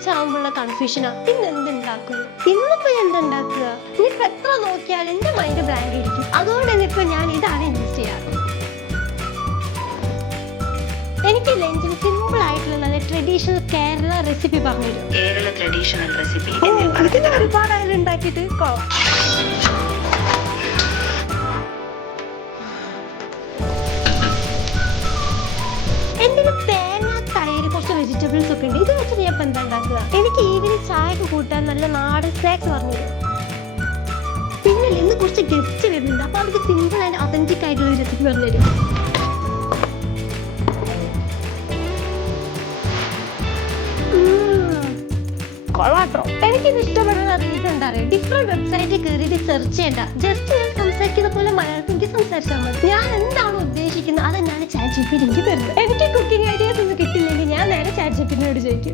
തിരിച്ചാവുമ്പോഴുള്ള കൺഫ്യൂഷനാ ഇന്ന് എന്തുണ്ടാക്കുന്നു. ഇന്നിപ്പോ എന്തുണ്ടാക്കുക? ഇനിയിപ്പോ എത്ര നോക്കിയാലും എന്റെ മൈൻഡ് ബ്ലാങ്ക് ഇരിക്കും. അതുകൊണ്ട് ഇന്നിപ്പോ ഞാൻ ഇതാണ് ഇൻവെസ്റ്റ് ചെയ്യാറ്. എനിക്ക് ലഞ്ചിന് സിമ്പിൾ ആയിട്ടുള്ള നല്ല ട്രഡീഷണൽ കേരള റെസിപ്പി പറഞ്ഞുതരും. കേരള ട്രഡീഷണൽ റെസിപ്പി ഒരുപാട് അതിൽ ഉണ്ടാക്കിയിട്ട് എന്റെ തേങ്ങ, തൈര്, കുറച്ച് വെജിറ്റബിൾസ് ഒക്കെ ഉണ്ട്. ഇത് വെച്ചിട്ട് ഞാൻ ഇപ്പൊ എന്താ ഉണ്ടാക്കുക? എനിക്ക് ഈവനിങ് ചായക്ക് കൂട്ടാൻ നല്ല നാടൻ സ്നാക്സ് പറഞ്ഞുതരും. പിന്നെ ഇന്ന് കുറച്ച് ഗസ്റ്റ് വരുന്നുണ്ട്. അപ്പൊ അവർക്ക് സിമ്പിൾ ആൻഡ് ഒതന്റിക് ആയിട്ടുള്ള റെസിപ്പി പറഞ്ഞുതരും. എനിക്കിത് ഇഷ്ടപ്പെടുന്ന റീസൺ എന്താ പറയുക? ഡിഫറെന്റ് വെബ്സൈറ്റിൽ കയറിയിട്ട് സെർച്ച് ചെയ്യണ്ട. ജസ്റ്റ് ഞാൻ സംസാരിക്കുന്ന പോലെ മലയാളത്തിൽ എനിക്ക് സംസാരിച്ചാൽ മതി. ഞാൻ എന്താണോ ഉദ്ദേശിക്കുന്നത് അത് ഞാൻ ചാറ്റ് ജിപിടിക്ക് തരുന്നത്. എനിക്ക് കുക്കിംഗ് ഐഡിയാസ് ഒന്നും കിട്ടില്ലെങ്കിൽ ഞാൻ നേരെ ചാറ്റ് ജിപിടിയോട് ചോദിക്കും.